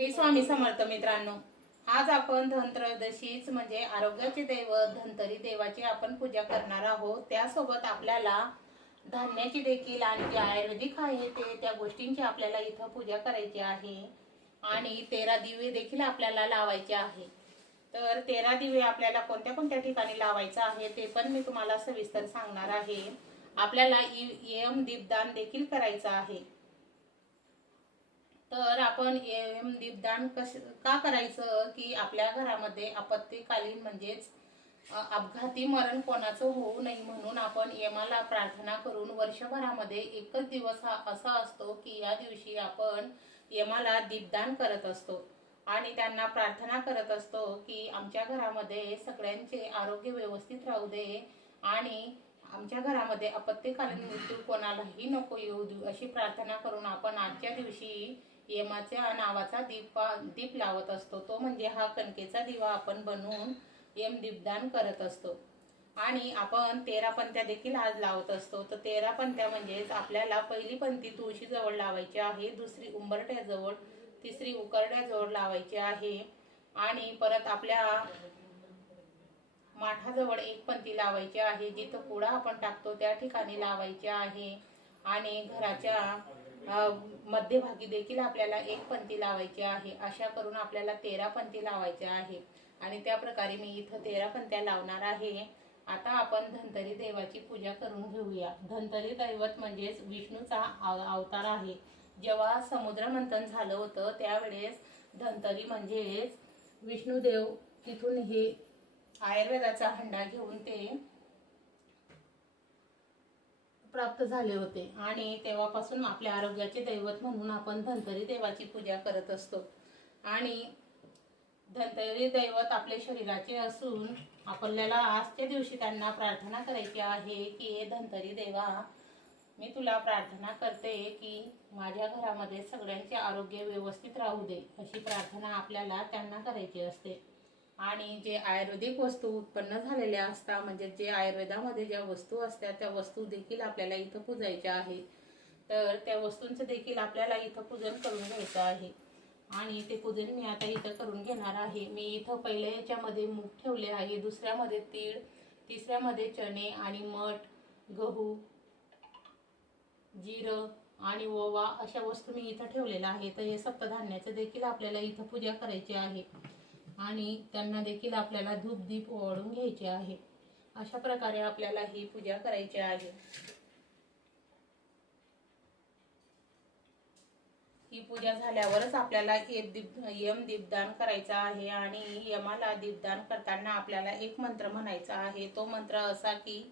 श्री स्वामी समर्थ मित्रांनो आज आपण धनत्रयोदशीच म्हणजे आरोग्याचे दैवत धनतरी देवाची आपण पूजा करणार आहोत. त्यासोबत आपल्याला धान्याची देखील आणि जे आयुर्वेदिक आहे ते त्या गोष्टींची आपल्याला इथं पूजा करायची आहे. आणि तेरा दिवे देखील आपल्याला लावायचे आहे. तर तेरा दिवे आपल्याला कोणत्या कोणत्या ठिकाणी लावायचं आहे ते पण मी तुम्हाला सविस्तर सांगणार आहे. आपल्याला इ- यम दीपदान देखील करायचं आहे. तर आपण एम दीपदान कस का करायचं? की आपल्या घरामध्ये आपत्तीकालीन म्हणजेच अपघाती मरण कोणाचं होऊ नये म्हणून आपण यमाला प्रार्थना करून वर्षभरामध्ये एकच दिवस हा असा असतो की या दिवशी आपण यमाला दीपदान करत असतो. आणि त्यांना प्रार्थना करत असतो की आमच्या घरामध्ये सगळ्यांचे आरोग्य व्यवस्थित राहू दे आणि आमच्या घरामध्ये आपत्तीकालीन मृत्यू कोणालाही नको येऊ देऊ अशी प्रार्थना करून आपण आजच्या दिवशी यमाच्या नावाचा दीप दीप लावत असतो. तो म्हणजे हा कणकेचा दिवा आपण बनवून यम दीपदान करत असतो. आणि आपण तेरा पंत्या देखील आज लावत असतो. तर तेरा पंत्या म्हणजेच आपल्याला पहिली पंथी तुळशीजवळ लावायची आहे दुसरी उंबरट्याजवळ तिसरी उकरड्याजवळ लावायची आहे. आणि परत आपल्या माठाजवळ एक पंथी लावायची आहे जिथं कुडा आपण टाकतो त्या ठिकाणी लावायची आहे. आणि घराच्या मध्यभागी देखील आपल्याला एक पंथी लावायची आहे. अशा करून आपल्याला तेरा पंथी लावायच्या आहे. आणि त्या प्रकारे मी इथं तेरा पंथ्या लावणार आहे. आता आपण धनतरी देवाची पूजा करून घेऊया. धनतरी दैवत म्हणजेच विष्णूचा अवतार आहे. जेव्हा समुद्र मंथन झालं होतं त्यावेळेस धनतरी म्हणजेच विष्णुदेव तिथून हे आयुर्वेदाचा हंडा घेऊन ते प्राप्त झाले होते. आणि तेव्हापासून आपल्या आरोग्याचे दैवत म्हणून आपण धनतरी देवाची पूजा करत असतो. आणि धनतरी दैवत आपल्या शरीराचे असून आपल्याला आजच्या दिवशी त्यांना प्रार्थना करायची आहे की हे धनतरी देवा मी तुला प्रार्थना करते की माझ्या घरामध्ये सगळ्यांचे आरोग्य व्यवस्थित राहू दे अशी प्रार्थना आपल्याला त्यांना करायची असते. आणि जे आयुर्वेदिक वस्तू उत्पन्न झालेल्या असतात म्हणजे जे आयुर्वेदामध्ये ज्या वस्तू असतात त्या वस्तू देखील आपल्याला इथं पूजायच्या आहे तर त्या वस्तूंचं देखील आपल्याला इथं पूजन करून घ्यायचं आहे. आणि ते पूजन मी आता इथं करून घेणार आहे. मी इथं पहिल्या याच्यामध्ये मूग ठेवले आहे दुसऱ्यामध्ये तीळ तिसऱ्यामध्ये चणे आणि मठ गहू जिरं आणि ओवा अशा वस्तू मी इथं ठेवलेल्या आहे तर हे सप्तधान्याचं देखील आपल्याला इथं पूजा करायची आहे. आणि त्यांना देखील आपल्याला धूप दीप ओवाळून घ्यायचे आहे. अशा प्रकारे आपल्याला ही पूजा करायची आहे. ही पूजा झाल्यावरच आपल्याला एक दीप यम दीपदान करायचा आहे आणि यमाला दीपदान करताना आपल्याला एक मंत्र म्हणायचा आहे. तो मंत्र असा की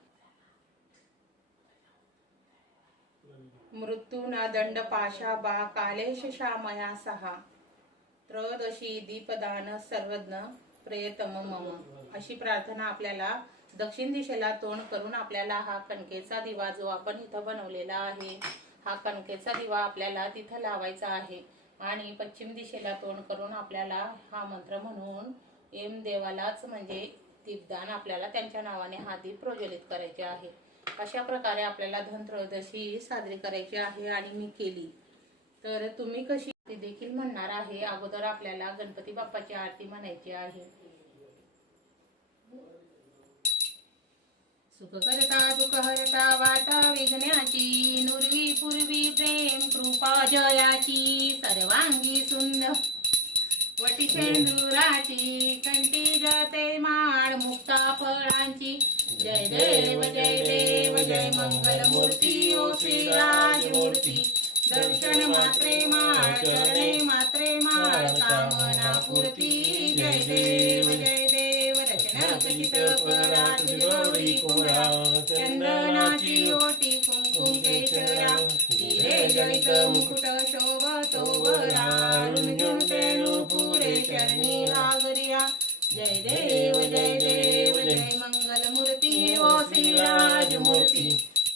मृत्यू मृत्यूना दंड पाशा बा कालेश श्यामया सहा. त्रयोदशी दीपदान सर्वज्ञ प्रेतम मम. अशी प्रार्थना आपल्याला दक्षिण दिशेला तोंड करून आपल्याला हा कणकेचा दिवा जो आपण इथं बनवलेला आहे हा कणकेचा दिवा आपल्याला तिथं लावायचा आहे. आणि पश्चिम दिशेला तोंड करून आपल्याला हा मंत्र म्हणून एम देवालाच म्हणजे दीपदान आपल्याला त्यांच्या नावाने हा दीप प्रज्वलित करायचे आहे. अशा प्रकारे आपल्याला धनत्रयोदशी साजरी करायची आहे आणि मी केली. तर तुम्ही कशी ते देखील म्हणणार आहे. अगोदर आपल्याला गणपती बाप्पाची आरती म्हणायची आहे. सुख करता दुख हरता वाटा विघ्नाची नुरवी पूर्वी प्रेम कृपा जयाची सर्वांगी सुंदर वटी शेंदुराची कंठी जते माळ मुक्ता फळांची. जय देव जय देव जय मंगल मूर्ती ओ श्रीराज मूर्ती दर्शन मात्रे माळ चरणे मात्रे माळ कामना पूर्ती जय देव जय देव। रचना कथित परा तुझी कोरा चंदनाची ओटी कुंकुम केशरा हिरे जनित मुकुट शोभतो वरा रुंजून पेणू पुरे चरणी लागरिया। जय देव जय देव।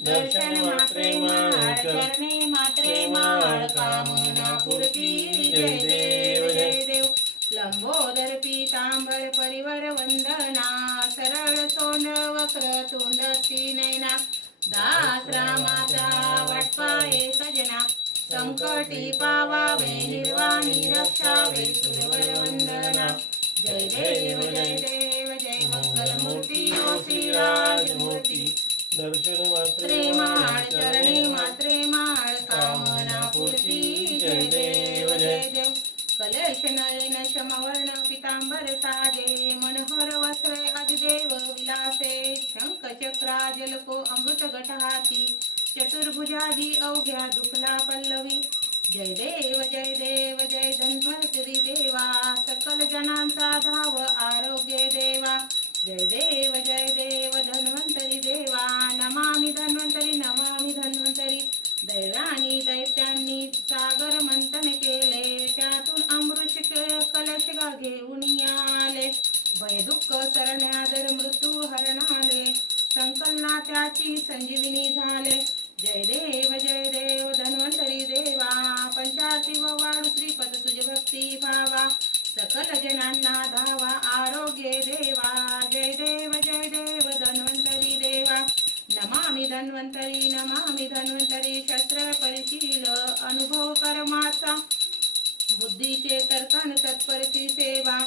दर्शन मात्रे माळ चरणे मात्रे माळ कामना पुरती जय देव जय देव. लंबोदर पीतांबर परिवर वंदना सरळ तोंड वक्र तोंड नैना दास रामाचा वटपाये सजना. संकटी पावावे निर्वाणी रक्षावे सुरवर वंदना. जय देव जय देव जय मंगलमूर्ती ओ श्रीराम. दर्शन मात्रे माळ चरणे मात्रे माळ कामना पूर्ती जय देव जय. देव कलेश नयन शमवर्ण पितांबर साजे मनोहर वस्त्रे अधिदेव विलासे शंख चक्रा जलको अमृत गटहाती चतुर्भुजाजी अवघ्या दुखला पल्लवी. जय देव जय देव जय धन्वंतरी देवा सकल जनांचा धाव आरोग्य देवा. जय देव जय देव धन्वंतरी धन्वंतरी नमामि धन्वंतरी. दैवानी दैत्यांनी सागर मंथन केले. त्यातून अमृष कलश घेऊन आले भय सरण्यादर मृत्यू हरणाले. संकलना त्याची संजीवनी झाले. जय देव जय देव धन्वंतरी देवा. पंचाती व वाढू श्रीपद तुझ भक्ती भावा. सकल जनांना धावा. धन्वंतरी नमामि धन्वंतरी शस्त्र परिशील अनुभव कर्माचा बुद्धीचे तर्कन तत्परची सेवा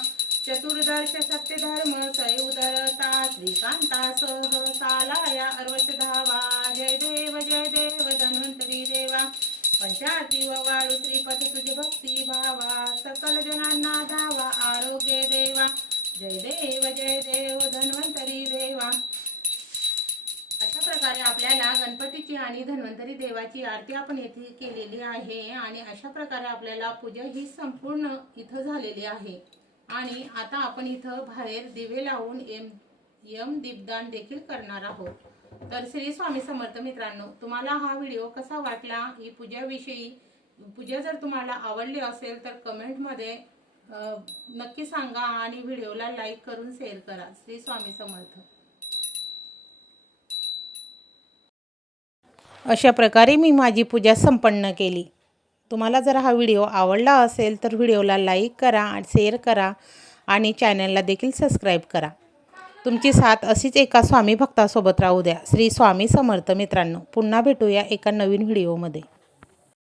चतुर्दर्श सत्य धर्म सयुदरता श्रीकांतासह सालाया अर्वच धावा। जय देव जय देव धन्वंतरी देवा। पंचाती वाळू श्रीपद तुझ भक्ती भावा सकल जनांना धावा। आरती आपण येथे केलेली आहे आणि अशा प्रकारे आपल्याला पूजा ही संपूर्ण इथं झालेली आहे. आणि आता आपण इथं बाहेर दिवे लावून एम यम दीपदान देखील करणार आहोत. तर श्री स्वामी समर्थ मित्रांनो तुम्हाला हा व्हिडिओ कसा वाटला? ही पूजाविषयी पूजा जर तुम्हाला आवडली असेल तर कमेंटमध्ये नक्की सांगा आणि व्हिडिओला लाईक करून शेअर करा. श्री स्वामी समर्थ. अशा प्रकारे मी माझी पूजा संपन्न केली. तुम्हाला जर हा व्हिडिओ आवडला असेल तर व्हिडिओला लाईक करा आणि शेअर करा आणि चॅनलला देखील सबस्क्राईब करा. तुमची साथ अशीच एका स्वामी भक्तासोबत राहू द्या. श्री स्वामी समर्थ मित्रांनो पुन्हा भेटूया एका नवीन व्हिडिओमध्ये.